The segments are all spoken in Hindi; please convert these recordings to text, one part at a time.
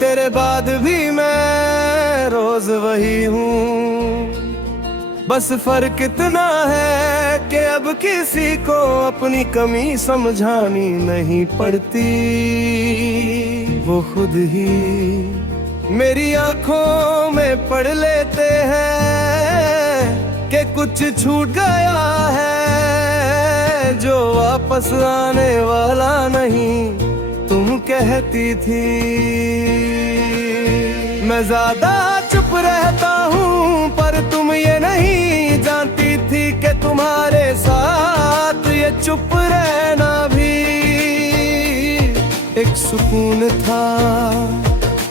तेरे बाद भी मैं रोज वही हूँ। बस फर्क इतना है कि अब किसी को अपनी कमी समझानी नहीं पड़ती। वो खुद ही मेरी आंखों में पढ़ लेते हैं कि कुछ छूट गया है जो वापस आने वाला नहीं। तुम कहती थी मैं ज्यादा चुप रहता हूँ, पर तुम ये नहीं जानती थी कि तुम्हारे साथ ये चुप रहना भी एक सुकून था।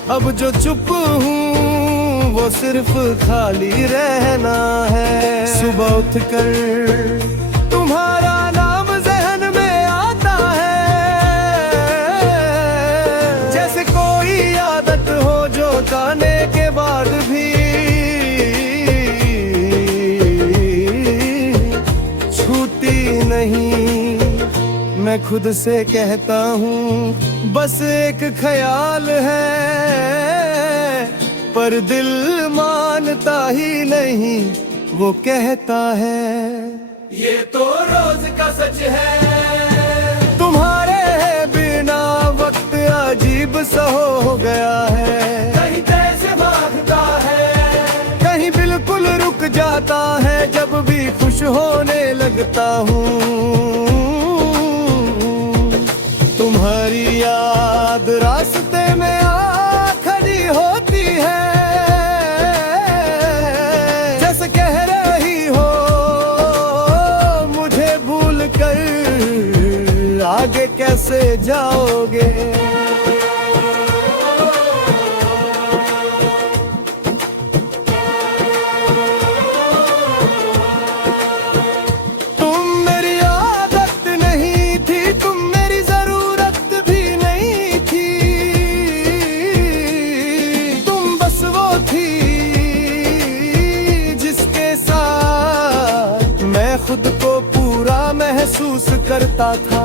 अब जो चुप हूँ वो सिर्फ खाली रहना है। सुबह उठकर तुम्हारा नाम जहन में आता है, जैसे कोई आदत हो जो जाने के बाद भी छूटी नहीं। मैं खुद से कहता हूँ बस एक ख्याल है, पर दिल मानता ही नहीं। वो कहता है ये तो रोज का सच है, तुम्हारे बिना वक्त अजीब सा हो गया है। कहीं कैसे भागता है, कहीं बिल्कुल रुक जाता है जब भी खुश होने लगता हूँ। तुम्हारी याद रास्ते में आ खड़ी होती है, जैसे कह रही हो मुझे भूल कर आगे कैसे जाओगे। खुद को पूरा महसूस करता था,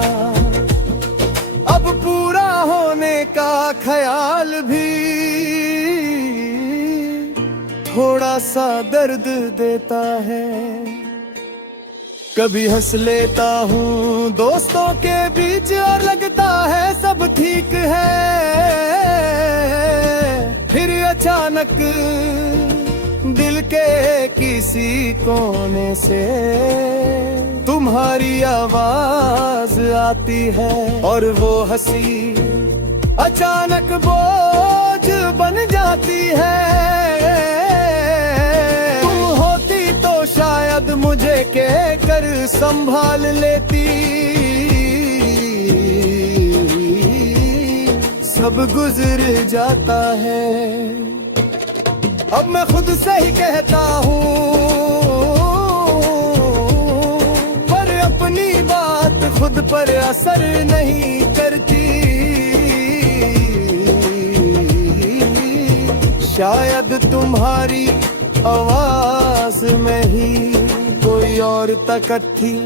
अब पूरा होने का ख्याल भी थोड़ा सा दर्द देता है। कभी हंस लेता हूँ दोस्तों के बीच और लगता है सब ठीक है, फिर अचानक दिल के किसी कोने से तुम्हारी आवाज आती है, और वो हंसी अचानक बोझ बन जाती है। तुम होती तो शायद मुझे कह कर संभाल लेती। सब गुजर जाता है, अब मैं खुद से ही कहता हूँ, पर अपनी बात खुद पर असर नहीं करती। शायद तुम्हारी आवाज में ही कोई और ताकत थी।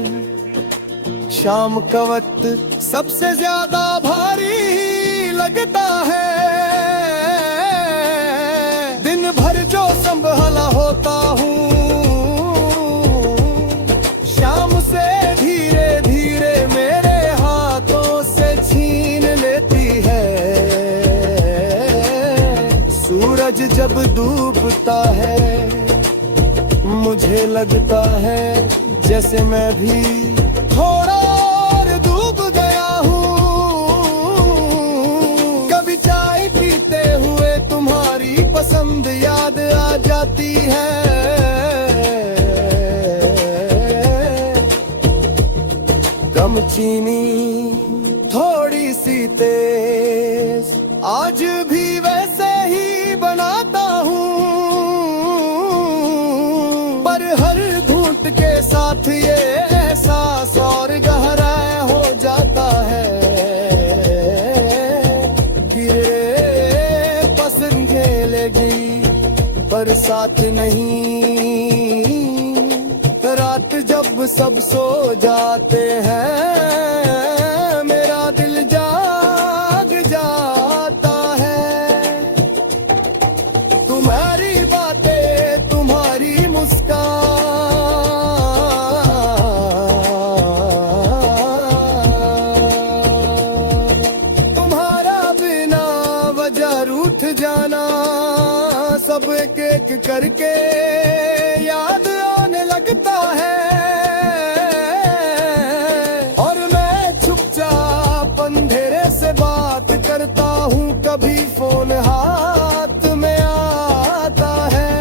शाम का वक्त सबसे ज्यादा भारी लगता है, जो संभाला होता हूँ शाम से धीरे धीरे मेरे हाथों से छीन लेती है। सूरज जब डूबता है मुझे लगता है जैसे मैं भी थोड़ा और डूब गया हूँ। कभी चाय पीते हुए तुम्हारी पसंद याद आ जाती है, कम चीनी थोड़ी सी तेज आज भी वैसे ही बनाता हूँ, पर हर घूंट के साथ ये एहसास और गहरा हो जाता है। गिरे पसंद लगी और साथ नहीं। रात जब सब सो जाते हैं मेरा दिल जाग जाता है। तुम्हारी बातें तुम्हारी मुस्कान तुम्हारा बिना वजह रूठ जाना सब एक एक करके याद आने लगता है। और मैं चुपचाप अंधेरे से बात करता हूँ कभी फोन हाथ में आता है।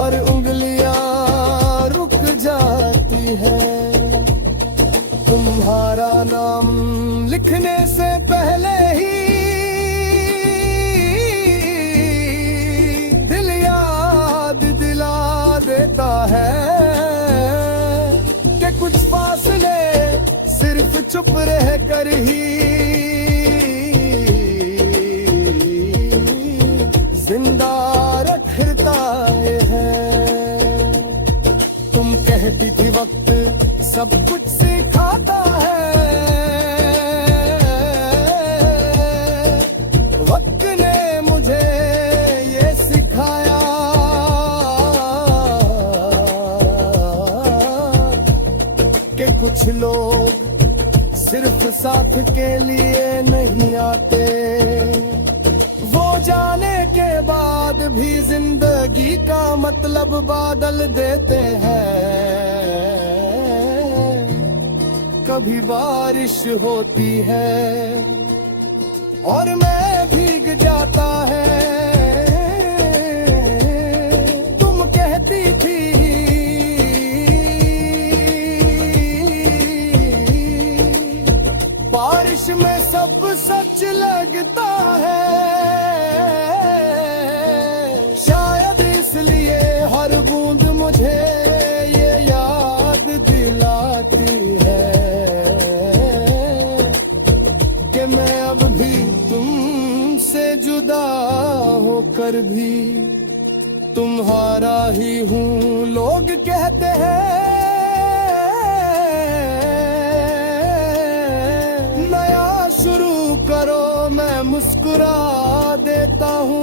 और उंगलियां रुक जाती हैं तुम्हारा नाम लिखने से पहले ही। दिल याद दिला देता है कि कुछ फासले सिर्फ चुप रह कर ही जिंदा रखता है। तुम कहती थी वक्त सब कुछ सिखाता है। वक्त ने मुझे ये सिखाया कि कुछ लोग सिर्फ साथ के लिए नहीं आते। वो जाने के बाद भी जिंदगी का मतलब बदल देते हैं। कभी बारिश होती है और मैं भीग जाता है। तुम कहती थी बारिश में सब सच लगता है। शायद इसलिए हर बूंद मुझे ये याद दिलाती है कि मैं अब भी तुमसे जुदा होकर भी तुम्हारा ही हूँ। लोग कहते हैं नया शुरू करो, मैं मुस्कुरा देता हूँ